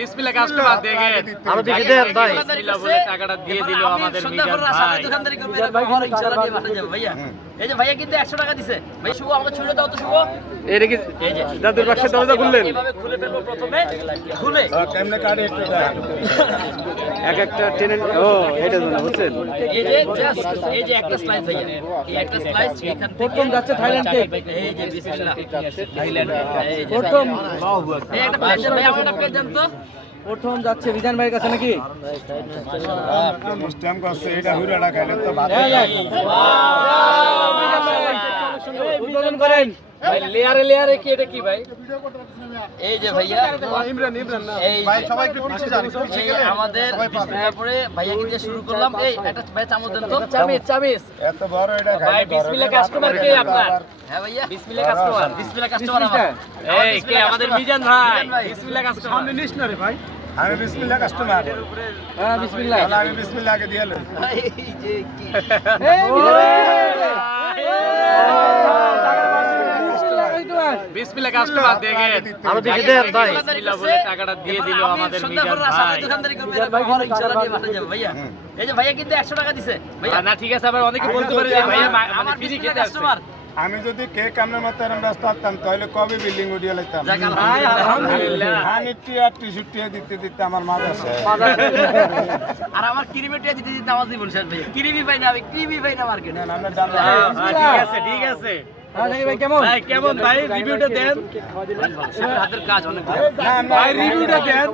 বিসমিল্লাহ কাস্টমার দেখেন আরো দেখে দেন ভাই। বিসমিল্লাহ বলে টাকাটা দিয়ে দিল আমাদের মিজান ভাই। দোকানদারি করবে আর ইনশাআল্লাহ নিয়ে পাঠিয়ে যাবে ভাইয়া। এই যে ভাইয়া কিন্তু 100 টাকা দিছে ভাই। শুভ আমাকে ছুঁড়ে দাও তো শুভ। এটা কি এই যে দাদুর বাক্সের দরজা খুললেন? এইভাবে খুলে ফেলবো প্রথমে, খুলে কেমনে কাটে একটু দেখ। এক একটা টেনে ও এটা জানা বুঝছেন। এই যে জাস্ট এই যে একটা স্লাইস ভাইয়া, এই একটা স্লাইস এখান থেকে প্রথম যাচ্ছে থাইল্যান্ড কেক। এই যে বিসমিল্লাহ থাইল্যান্ড এই যে প্রথম এই একটা প্লেট দেন ভাই, আমার একটা প্লেট দেন তো। প্রথম যাচ্ছে বিধান ভাইয়ের কাছে নাকি? স্ট্যাম্প করছে এটা হুরাটা খাইলে তো ভাত উদ্বোধন করেন ভাই লেয়ারে লেয়ারে কি এটা কি ভাই? এই যে ভাইয়া ইমরান ইমরান না এই ভাই সবাই একটু পিছিয়ে যান, একটু পিছিয়ে এই গেলে আমাদের বিসমিল্লাহ পরে ভাইয়া কি দিয়ে শুরু করলাম। এই একটা ভাই চামচ দেন তো। চামিচ এত বড় এটা ভাই খাইলে বিসমিল্লাহ কাস্টমার কে আপনার? হ্যাঁ ভাইয়া বিসমিল্লাহ কাস্টমার। বিসমিল্লাহ কাস্টমার আমার। এই কে আমাদের মিজান ভাই? মিজান ভাই। বিসমিল্লাহ কাস্টমার। নিস না রে ভাই। আমি বিসমিল্লাহ কাস্টমার, হ্যাঁ বিসমিল্লাহ। তাহলে আমি বিসমিল্লাহ আগে দিয়ে লই। এই যে কি এই বিসমিল্লাহ কাস্টমার দেখেন আরো দেখে দেন ভাই। বিসমিল্লাহ বলে টাকাটা দিয়ে দিল আমাদের মিজান ভাই। দোকানদারি করবে আর ইনশাআল্লাহ নিয়ে পাঠিয়ে যাবে ভাইয়া। এই যে ভাইয়া কিন্তু 100 টাকা দিছে ভাইয়া। না ঠিক আছে, আবার অনেকে বলতে পারে যে ভাইয়া মানে আমার ফ্রি বিসমিল্লাহ খেতে আসছে। কাস্টমার। আমি যদি কেক আপনার মতো এরকম ব্যস্ত থাকতাম তাহলে কবে বিল্ডিং উঠিয়ে লাইতাম। যাক আলহামদুলিল্লাহ। আলহামদুলিল্লাহ। হানি টিয়ার টি-শার্ট দিতে দিতে আমার মাঝে আছে। আর আমার ক্রিমিটা দিতে দিতে আওয়াজ দিবেন স্যার ভাই। ক্রিমি পাই না, আমি ক্রিমি পাই না মার্কেটে। না, আমরা জানলাম। ঠিক আছে ঠিক আছে হ্যাঁ নাকি ভাই কেমন? ভাই কেমন ভাই রিভিউটা দেন। হাতের কাজ অনেক ভালো। না, না, ভাই রিভিউটা দেন।